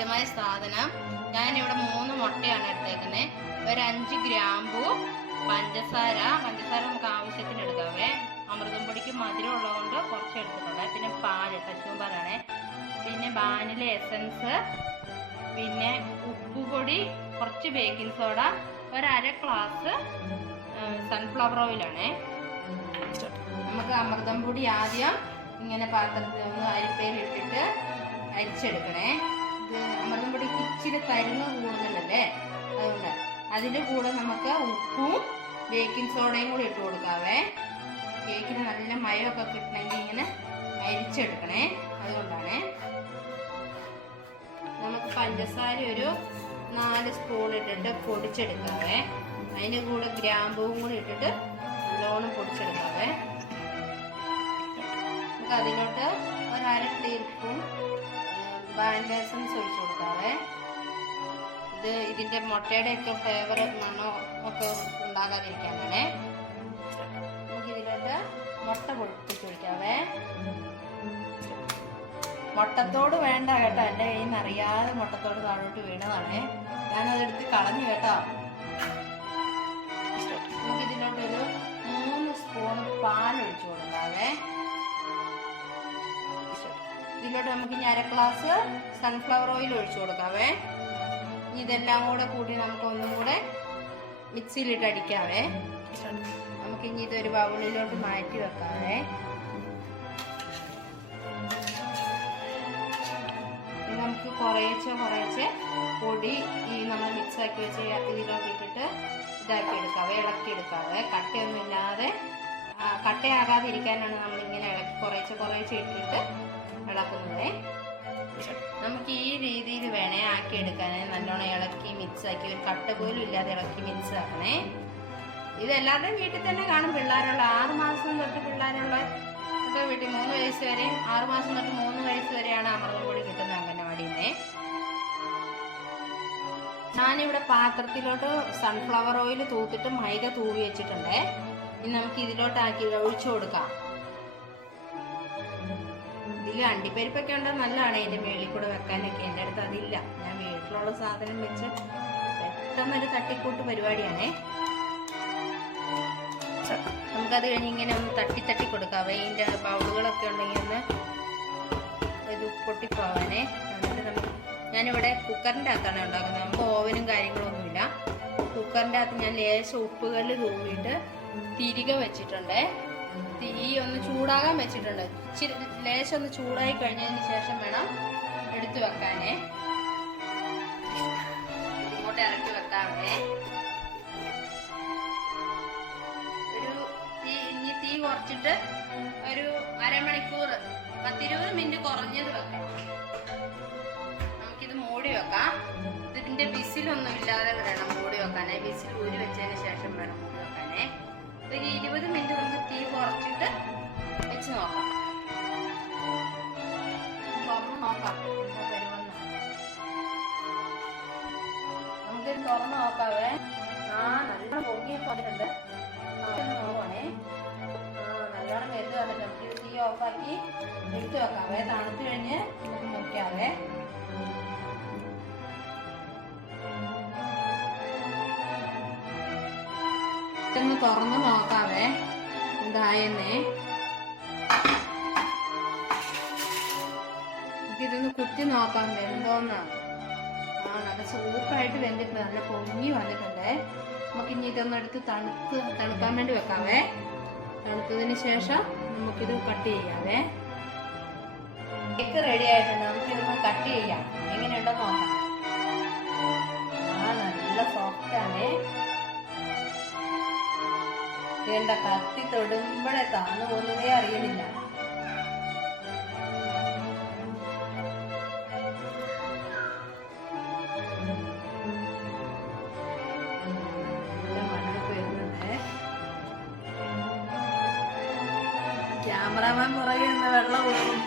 ആവശ്യമായ സാധനം ഞാനിവിടെ 3 മുട്ടയാണ് എടുത്തേക്കുന്നത്. ഒരു 5 ഗ്രാമ്പു, പഞ്ചസാര നമുക്ക് ആവശ്യത്തിന് എടുക്കാവേ. അമൃതം പൊടിക്ക് മധുരം ഉള്ളതുകൊണ്ട് കുറച്ച് എടുത്തിട്ടുണ്ട്. പിന്നെ പാല്, പശുമ്പാലാണ്. പിന്നെ വാനില എസൻസ്, പിന്നെ ഉപ്പുപൊടി, കുറച്ച് ബേക്കിംഗ് സോഡ, ഒരു 1/2 ഗ്ലാസ് സൺഫ്ലവർ ഓയിലാണ്. നമുക്ക് അമൃതം പൊടി ആദ്യം ഇങ്ങനെ പാത്രത്തിൽ ഒന്ന് അരിപ്പയിലിട്ടിട്ട് അരിച്ചെടുക്കണേ. ഇത് അമൃതം പൊടിക്ക് ഇച്ചിരി തരുന്ന കൂടുതലല്ലേ, അതുകൊണ്ട് അതിൻ്റെ കൂടെ നമുക്ക് ഉപ്പും ബേക്കിംഗ് സോഡയും കൂടി ഇട്ട് കൊടുക്കാവേ. കേക്കിന് നല്ല മയമൊക്കെ കിട്ടണമെങ്കിൽ ഇങ്ങനെ അരിച്ചെടുക്കണേ, അതുകൊണ്ടാണ്. നമുക്ക് പഞ്ചസാര ഒരു 4 സ്പൂൺ ഇട്ടിട്ട് പൊടിച്ചെടുക്കാവേ. അതിൻ്റെ കൂടെ ഗ്രാമ്പൂവും കൂടി ഇട്ടിട്ട് നല്ലോണം പൊടിച്ചെടുക്കാവേ. നമുക്ക് അതിലോട്ട് ഒരു 1/2 ടീസ്പൂൺ വാനില എസൻസ് ഒഴിച്ചു കൊടുക്കാവേ. ഇതിൻ്റെ മുട്ടയുടെ ഒക്കെ ഫ്ലേവർ മണോ ഒക്കെ ഉണ്ടാകാതിരിക്കാനാണേ. നമുക്ക് ഇതിലോട്ട് മുട്ട പൊടിപ്പിച്ച് ഒഴിക്കാവേ. മുട്ടത്തോട് വേണ്ട കേട്ടോ, എൻ്റെ കയ്യിൽ നിന്ന് അറിയാതെ മുട്ടത്തോട് താഴോട്ട് വീണതാണേ, ഞാനതെടുത്ത് കളഞ്ഞു കേട്ടോ. നമുക്ക് ഇതിലോട്ടൊരു 3 സ്പൂൺ പാലൊഴിച്ചു കൊടുക്കാവേ. ഇതിലോട്ട് നമുക്ക് ഇനി 1/2 ഗ്ലാസ് സൺഫ്ലവർ ഓയിൽ ഒഴിച്ചു കൊടുക്കാവേ. ഇതെല്ലാം കൂടെ കൂടി നമുക്ക് ഒന്നും കൂടെ മിക്സിയിലിട്ട് അടിക്കാവേ. നമുക്കിനി ഇതൊരു ബൗളിലോട്ട് മാറ്റി വെക്കാവേ. നമുക്ക് കുറേശ്ശെ പൊടി ഈ നമ്മൾ മിക്സാക്കി വെച്ച് ഇതിലോട്ട് ഇട്ടിട്ട് ഇതാക്കി എടുക്കാവേ, ഇളക്കി എടുക്കാവേ. കട്ടയൊന്നും ഇല്ലാതെ കട്ടയാകാതെ ഇരിക്കാനാണ് നമ്മളിങ്ങനെ കുറേശ്ശെ ഇട്ടിട്ട് ഇളക്കുന്നത്. നമുക്ക് ഈ രീതിയിൽ വേണേ ആക്കി എടുക്കാൻ. നല്ലോണം ഇളക്കി മിക്സാക്കി, ഒരു കട്ട പോലും ഇല്ലാതെ ഇളക്കി മിക്സ് ആക്കണേ. ഇത് എല്ലാവരുടെയും വീട്ടിൽ തന്നെ കാണും. പിള്ളേരുള്ള 6 മാസം തൊട്ട് പിള്ളേരുള്ള വീട്ടിൽ 3 വയസ്സ് വരെയും 6 മാസം തൊട്ട് 3 വയസ്സ് വരെയാണ് അമൃതം പൊടി കിട്ടുന്നത് അംഗനവാടിയിൽ. ഞാനിവിടെ പാത്രത്തിലോട്ട് സൺഫ്ലവർ ഓയിൽ തൂത്തിട്ട് മൈദ തൂവി വെച്ചിട്ടുണ്ട്. ഇനി നമുക്ക് ഇതിലോട്ടാക്കി ഒഴിച്ചു കൊടുക്കാം. ഇതിൽ അണ്ടിപ്പരിപ്പൊക്കെ ഉണ്ടോ നല്ലതാണ്, ഇതിൻ്റെ മേളിൽ കൂടെ വെക്കാനൊക്കെ. എൻ്റെ അടുത്ത് അതില്ല. ഞാൻ വീട്ടിലുള്ള സാധനം വെച്ച് പെട്ടെന്നൊരു തട്ടിക്കൂട്ട് പരിപാടിയാണേ. നമുക്കത് കഴിഞ്ഞ് ഇങ്ങനെ ഒന്ന് തട്ടി കൊടുക്കാവേ. ഇതിൻ്റെ ബൗളുകളൊക്കെ ഉണ്ടെങ്കിൽ ഒന്ന് ഇത് പൊട്ടിപ്പോവാനേ. എന്നിട്ട് ഞാനിവിടെ കുക്കറിൻ്റെ അകത്താണ് ഉണ്ടാക്കുന്നത്. നമുക്ക് ഓവനും കാര്യങ്ങളൊന്നുമില്ല. കുക്കറിൻ്റെ അകത്ത് ഞാൻ ലേശം ഉപ്പുകല്ല് തൂവിയിട്ട് തിരികെ വെച്ചിട്ടുണ്ട്. തീ ഒന്ന് ചൂടാകാൻ വെച്ചിട്ടുണ്ട്. ഇച്ചിരി ലേശം ഒന്ന് ചൂടായി കഴിഞ്ഞതിന് ശേഷം വേണം എടുത്തു വെക്കാനേ. ഇങ്ങോട്ട് ഇറക്കി വെക്കാവേ. ഇനി തീ കുറച്ചിട്ട് ഒരു അരമണിക്കൂർ 10-20 മിനിറ്റ് കുറഞ്ഞത് വെക്കാം. നമുക്കിത് മൂടി വെക്കാം. ഇതിന്റെ വിസിലൊന്നും ഇല്ലാതെ വേണം മൂടി വെക്കാനേ. വിസിൽ ഊരി വെച്ചതിന് ശേഷം വേണം മൂടി വെക്കാനേ. ഒരു 20 മിനിറ്റ് നമുക്ക് തീ കുറച്ചിട്ട് വെച്ച് നോക്കാം. തുറന്ന് നോക്കാം നമുക്കിത് തുറന്ന് നോക്കാവേ. നല്ല പൊങ്ങിയൊക്കെ വന്നിട്ടുണ്ട്. നോക്കണേ. നല്ലോണം വെന്ത് വന്നിട്ട് നമുക്ക് തീ ഓഫാക്കി എടുത്ത് വെക്കാവേ. തണുത്ത് കഴിഞ്ഞ് നമുക്ക് നോക്കാവേ. ഇതൊന്ന് തുറന്ന് നോക്കാവേ എന്തായെന്നേ. ഇതൊന്ന് കുത്തി നോക്കാം വെന്തോന്നാ. നല്ല സൂപ്പറായിട്ട് വെന്തിട്ടുണ്ട്, നല്ല പൊങ്ങി വന്നിട്ടുണ്ട്. നമുക്കിനി ഇതൊന്നും എടുത്ത് തണുക്കാൻ വേണ്ടി വെക്കാവേ. തണുത്തതിന് ശേഷം നമുക്കിത് കട്ട് ചെയ്യാവേ. കേക്ക് റെഡി ആയിട്ടുണ്ട്. നമുക്കിതൊന്ന് കട്ട് ചെയ്യാം. എങ്ങനെയുണ്ടോ നോക്കാം. നല്ല സോഫ്റ്റാണേ. ഇതെന്താ കത്തി തൊടുമ്പോഴേ താന്നു പോകുന്നതേ അറിയുന്നില്ല. മണമൊക്കെ വരുന്നുണ്ട്. ക്യാമറാമാൻ പുറകെ നിന്ന് വെള്ളം പോകും.